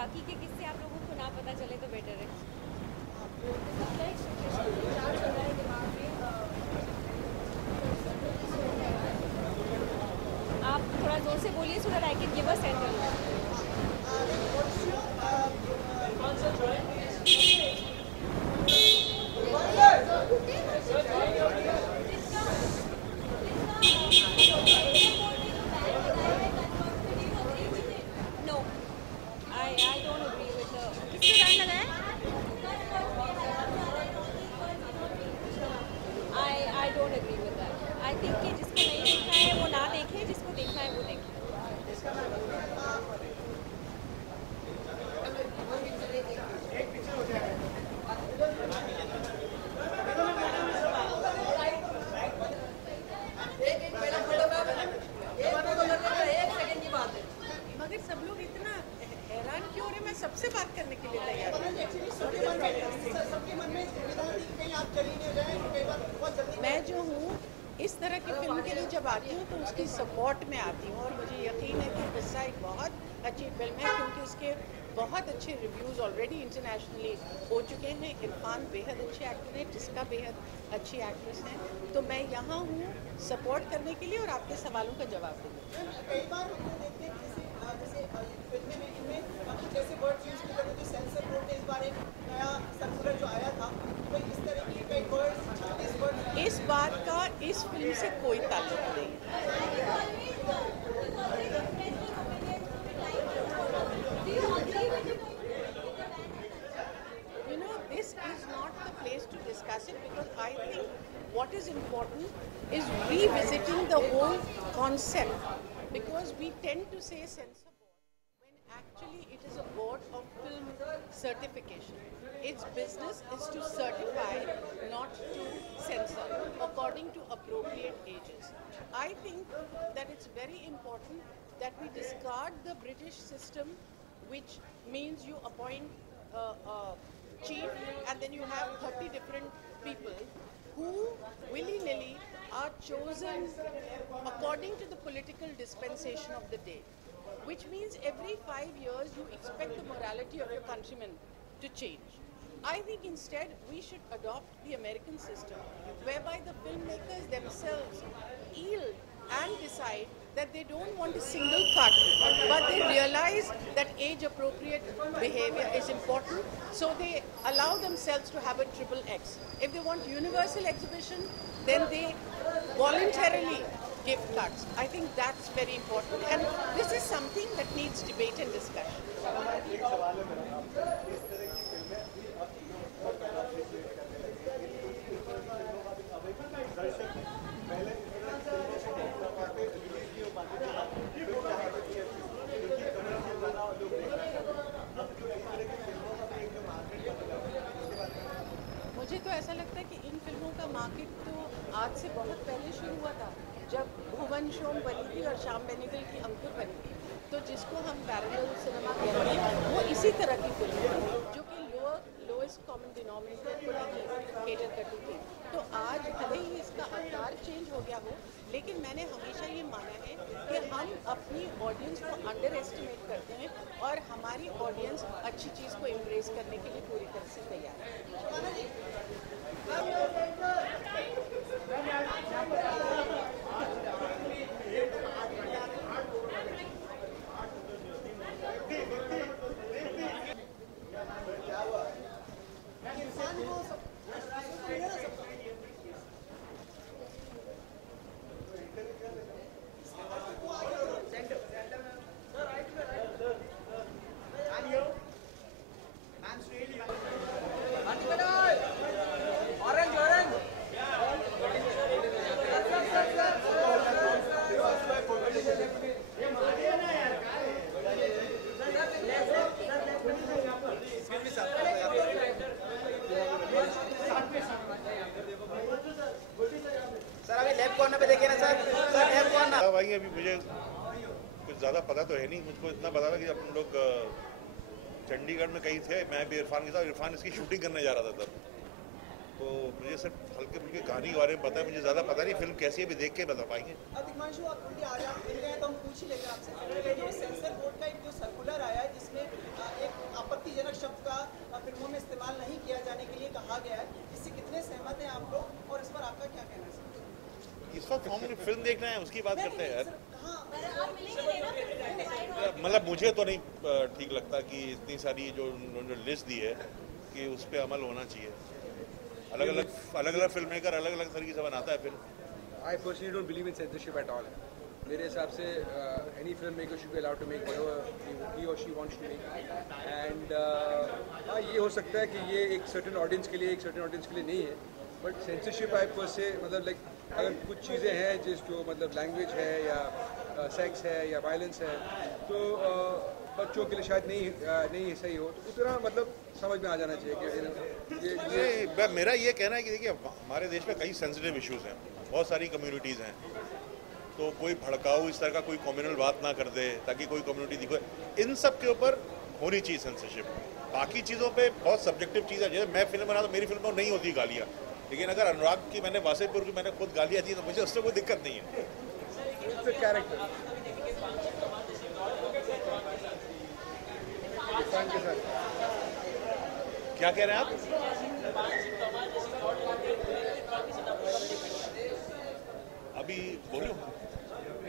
बाकी के किस्से आप लोगों को ना पता चले तो बेटर है। आप थोड़ा जोर से बोलिए so that I can give a sentence. No, I don't agree with the किसने गाना लगाया? I don't agree with that. I think कि जिसको नहीं देखना है वो ना देखे, जिसको देखना है वो देखे। मगर सब लोग इतना हैरान क्यों हो रहे? मैं सबसे बात करने के लिए तैयार हूँ। मैं जो हूँ इस तरह की फिल्म के लिए जब आती हूँ तो उसकी सपोर्ट में आती हूँ, और मुझे यकीन है कि किस्सा एक बहुत अच्छी फिल्म है क्योंकि उसके बहुत अच्छे रिव्यूज़ ऑलरेडी इंटरनेशनली हो चुके हैं। इरफान बेहद अच्छे एक्टर हैं, जिसका बेहद अच्छी एक्ट्रेस हैं। तो मैं यहाँ हूँ सपोर्ट करने के लिए और आपके सवालों का जवाब देने के लिए। कई बार हम देखते हैं जैसे फिल्में में इनमें कुछ ऐसे वर्ड्स यूज किए जाते हैं जो सेंसर बोर्ड ने इस बार एक नया सर्कुलर जो आया था तो इस तरह की कई वर्ड्स इस बात का इस फिल्म से कोई ताल्लुक नहीं है। You know, this is not the place to discuss it because I think what is important is revisiting the whole concept, because we tend to say censor board when actually it is a board of film certification. Its business is to certify, not to censor, according to appropriate ages. I think that it's very important that we discard the British system, which means you appoint a chief and then you have 30 different people who willy-nilly are chosen according to the political dispensation of the day, which means every 5 years you expect the morality of your countrymen to change. I think instead we should adopt the American system, whereby the filmmakers themselves yield and decide that they don't want a single cut, but they realize that age-appropriate behavior is important, so they allow themselves to have a triple X. If they want universal exhibition, then they voluntarily give cuts. I think that's very important, and this is something that needs debate and discussion. मुझे तो ऐसा लगता है कि इन फिल्मों का market तो आज से बहुत पहले शुरू हुआ था, जब भुवन शोम बनी थी और श्याम बेनेगल की अंकुर बनी थी। तो जिसको हम पैरेलल सिनेमा कहते हैं वो इसी तरह की फिल्म है जो कि लोएस्ट कॉमन डिनोमिनेटर को नहीं केटर करती थी। तो आज भले ही इसका आकार चेंज हो गया हो, लेकिन मैंने हमेशा ये माना है कि हम अपनी ऑडियंस को अंडर एस्टिमेट करते हैं और हमारी ऑडियंस अच्छी चीज़ को एम्ब्रेस करने के लिए पूरी तरह से तैयार है। भाई अभी मुझे कुछ ज़्यादा पता तो है नहीं, मुझको इतना पता था कि अपन लोग चंडीगढ़ में कहीं थे, मैं भी इरफान के साथ, इरफान इसकी शूटिंग करने जा रहा था तब। तो मुझे सिर्फ हल्के फुल्के कहानी के बारे में पता है, मुझे ज़्यादा पता नहीं फिल्म कैसी है, अभी देख के बता पाएंगे। दिग्मांशु, आप आ रहे हैं तो हम पूछ ही लेंगे आपसे, जो सेंसर बोर्ड का एक जो सर्कुलर आया है जिसमें एक फिल्म देखना है उसकी बात करते हैं यार। आप मिलेंगे ना मतलब मुझे तो नहीं ठीक लगता कि इतनी सारी जो उन्होंने लिस्ट दी है कि उस पर अमल होना चाहिए। अलग अलग फिल्म मेकर अलग अलग तरीके से बनाता है film. I personally don't believe in censorship at all. मेरे हिसाब से any filmmaker should be allowed to make whatever he or she wants to make. And हाँ ये हो सकता है कि ये एक certain audience के लिए एक certain audience के लिए नहीं है. But censorship I per se मतलब like अगर कुछ चीज़ें हैं जिस जो मतलब language है या sex है या violence है तो बच्चों के लिए शायद नहीं सही हो तो उतना मतलब समझ में आ जाना चाहिए कि ये मेरा ये कहना है कि देखिए हमारे देश में कई सेंसिटिव इश्यूज हैं, बहुत सारी कम्युनिटीज़ हैं, तो कोई भड़काऊ इस तरह का कोई कम्युनल बात ना कर दे ताकि कोई कम्युनिटी दिखे। इन सब के ऊपर होनी चाहिए सेंसरशिप। बाकी चीज़ों पे बहुत सब्जेक्टिव चीज़ है। जैसे मैं फिल्म बना तो मेरी फिल्म में नहीं होती गालियाँ, लेकिन अगर अनुराग की मैंने वासेपुर की मैंने खुद गालियाँ दी तो मुझे उससे कोई दिक्कत नहीं है। कैरेक्टर क्या कह रहे हैं आप? अभी बोलो।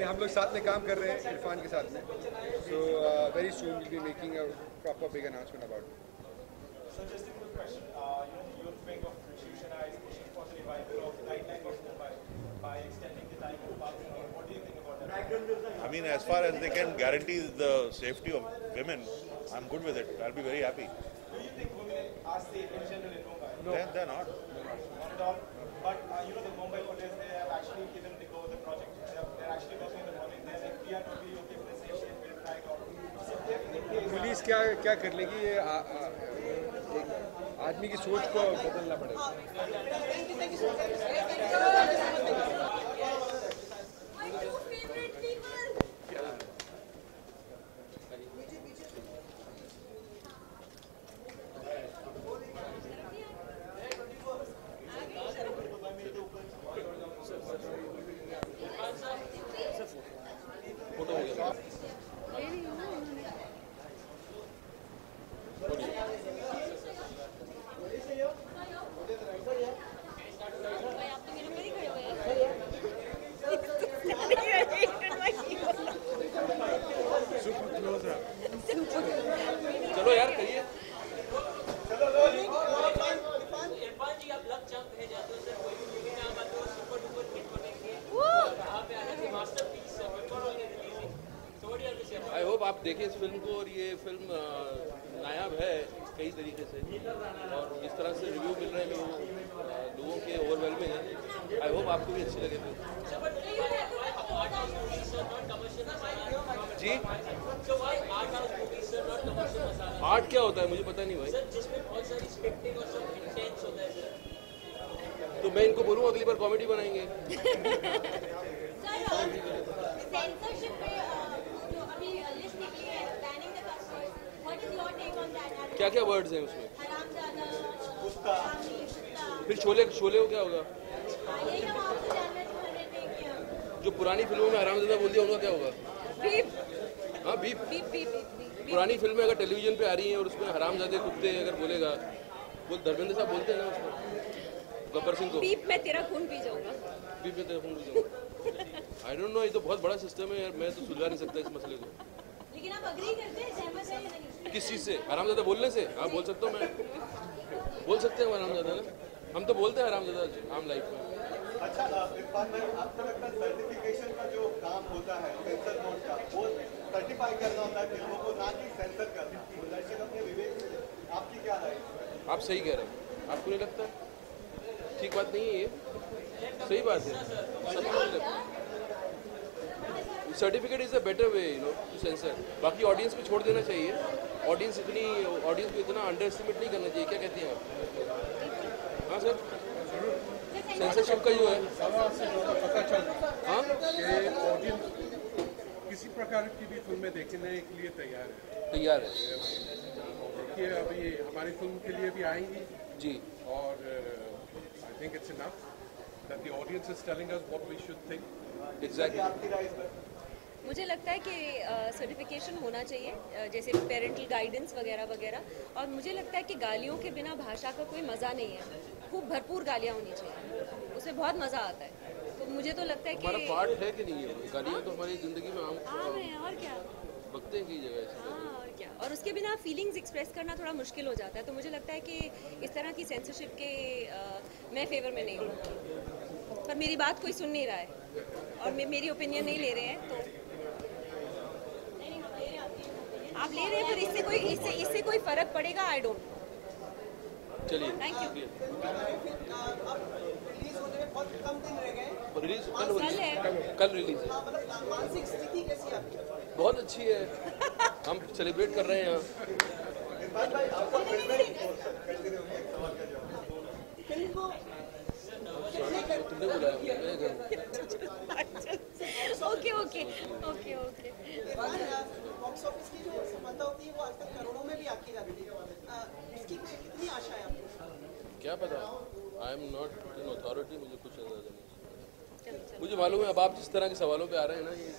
हम लोग साथ में काम कर रहे हैं इरफान के साथ में, so very soon we'll be making a proper big announcement about it. So just a quick question. You're big of revolutionize pushing for the revival of nightlife of Mumbai by extending the time of parking. What do you think about that? I mean, as far as they can guarantee the safety of women, I'm good with it. I'll be very happy. Do you think women are safe in general in Mumbai? No. They're not. Not at all. But the Mumbai police, they have actually given the go the project. They're actually working in the morning. They're like, we are totally okay with the safety and we'll try it out. So definitely, police क्या कर लेगी ये एक आदमी की सोच को बदलना पड़ेगा। आप तो मेरे ऊपर ही खड़े हुए हैं। चलो यार कहिए। आई होप आप देखें इस फिल्म को, और ये फिल्म नायाब है कई तरीके से, और जिस तरह से रिव्यू मिल रहे हैं लोगों के ओवरवेलमिंग है। आई होप आपको भी अच्छी लगे फिल्म। जी आर्ट क्या होता है मुझे पता नहीं भाई, तो मैं इनको बोलूँ अगली बार कॉमेडी बनाएंगे। सेंसरशिप पे जो अभी लिस्ट निकली है banning the curse, what is your take on that? क्या क्या वर्ड्स हैं उसमें? हरामजादा, हरामी, कुत्ता। फिर शोले को क्या होगा? यही हम आपसे जानना चाहते थे कि जो पुरानी फिल्मों में हरामजादा बोल दिया उनका क्या होगा? बीप हाँ बीप। Beep beep beep. पुरानी फिल्में अगर टेलीविजन पे आ रही हैं और उसमें हरामजादे कुत्ते अगर बोलेगा, वो धर्मेंद्र साहब बोलते हैं ना उसमें गब्बर सिंह को, बीप में तेरा खून पी जाऊंगा। बीप में तेरा खून पी जाऊंगा। आई डोंट नो, ये तो बहुत बड़ा सिस्टम है यार, मैं तो सुलझा नहीं सकता इस मसले को। लेकिन आप अग्री करते हैं, सहमत हैं या नहीं? किस चीज़ से? हरामजादा बोलने से? हाँ बोल सकता हूँ मैं, बोल सकते हैं हरामजादा ना, हम तो बोलते हैं हरामजादा आम लाइफ में। अच्छा इरफान भाई, आपको लगता है सर्टिफिकेशन का जो काम होता है सेंसर बोर्ड का, वो सर्टिफाई करना होता है फिल्मों को, ना कि सेंसर करना। वो दर्शक अपने विवेक से, आपकी क्या राय है? आप सही कह रहे हैं, आपको नहीं लगता? ठीक बात नहीं है ये, सही बात है, सभी को लगता है। Certificate is a better way to sensor. बाकी ऑडियंस पे छोड़ देना चाहिए, ऑडियंस को इतना अंडर एस्टिमेट नहीं करना चाहिए। क्या कहती हैं आप? हाँ सर, सेंसरशिप का जो है पता चल हाँ कि ऑडियंस किसी प्रकार की भी फिल्में देखने के लिए तैयार है। देखिए अभी हमारी फिल्म के लिए भी आएंगी जी, और I think it's enough that the audience is telling us what we should think. Exactly. मुझे लगता है कि सर्टिफिकेशन होना चाहिए, जैसे पेरेंटल गाइडेंस वगैरह वगैरह। और मुझे लगता है कि गालियों के बिना भाषा का कोई मज़ा नहीं है, खूब भरपूर गालियाँ होनी चाहिए, उससे बहुत मज़ा आता है। तो मुझे तो लगता है हमारा कि पार्ट है कि नहीं है, गालियाँ तो हमारी जिंदगी में आम है और क्या। बकते हैं कई जगह ऐसे। हाँ और क्या, और उसके बिना फीलिंग्स एक्सप्रेस करना थोड़ा मुश्किल हो जाता है, तो मुझे लगता है कि इस तरह की सेंसरशिप के मैं फेवर में नहीं हूँ। पर मेरी बात कोई सुन नहीं रहा है और मेरी ओपिनियन नहीं ले रहे हैं, तो आप ले रहे हैं, पर इससे कोई फर्क पड़ेगा आई डोंट। चलिए थैंक यू। रिलीज होने में बहुत कम दिन रह गए। रिलीज कल है। कल रिलीज है। मतलब मानसिक स्थिति कैसी है आपकी? बहुत अच्छी है, हम सेलिब्रेट कर रहे हैं यहाँ। फिल्म को तुमने बुलाया मुझे, मैं करूँ। Okay okay okay okay. Box office की जो सफलता होती है वो आजकल करोड़ों में भी आती जाती है। इसकी कितनी आशा है आपको? क्या पता, I am not an authority, मुझे कुछ अंदाजा नहीं। मुझे मालूम है अब आप जिस तरह के सवालों पे आ रहे हैं ना, ये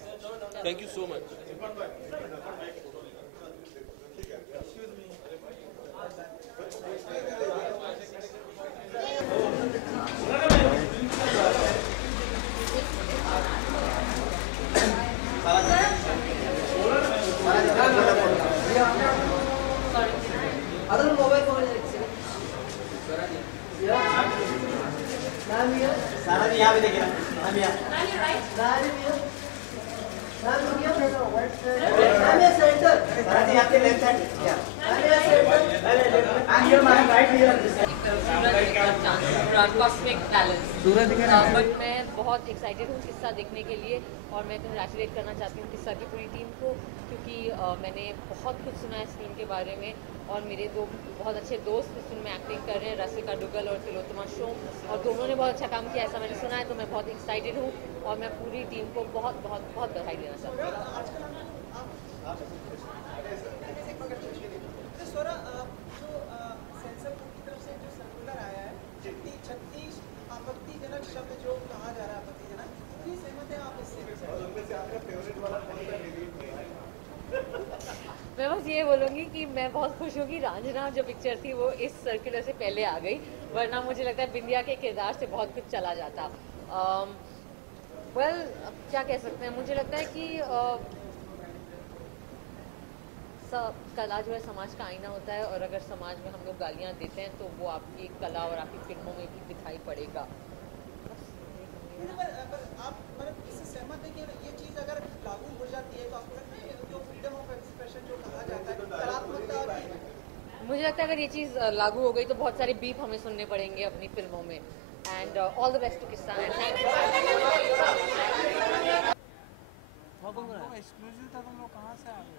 थैंक यू सो मच। सारा जी यहाँ भी देखिए, हम यहाँ सारा जी आपके left side cosmic balance. But मैं बहुत एक्साइटेड हूँ किस्सा देखने के लिए, और मैं कंग्रेचुलेट करना चाहती हूँ किस्सा की पूरी टीम को, क्योंकि मैंने बहुत कुछ सुना है इस टीम के बारे में, और मेरे दो बहुत अच्छे दोस्त इस फिल्म में एक्टिंग कर रहे हैं, रसिका दुग्गल और तिलोत्तमा शोम, और दोनों ने बहुत अच्छा काम किया ऐसा मैंने सुना है, तो मैं बहुत एक्साइटेड हूँ और मैं पूरी टीम को बहुत बहुत बहुत बधाई देना चाहती हूँ। स्वरा, जो सेंसर बोर्ड की तरफ से जो सर्कुलर आया है, 36 आपत्तिजनक शब्द जो कहा जा रहा है, आपत्तिजनक, कितनी सहमत है आप इससे? मैं बस ये बोलूँगी कि मैं बहुत खुश हूँ कि रांझना जो पिक्चर थी वो इस सर्कुलर से पहले आ गई, वरना मुझे लगता है बिंदिया के किरदार से बहुत कुछ चला जाता। वेल, अब क्या कह सकते हैं, मुझे लगता है कि कला जो है समाज का आईना होता है, और अगर समाज में हम लोग गालियाँ देते हैं तो वो आपकी कला और आपकी फिल्मों में भी दिखाई पड़ेगा। पर आप मतलब इससे सहमत है कि ये चीज़ अगर लागू हो जाती है तो आपको लगता है जो फ्रीडम ऑफ एक्सप्रेशन जो कहा जाता है, कलात्मकता की, मुझे लगता है अगर ये चीज़ लागू हो गई तो बहुत सारे बीप हमें सुनने पड़ेंगे अपनी फिल्मों में। And all the best to Kissa and thank you. Exclusive था, तुम लोग कहाँ से आ गए?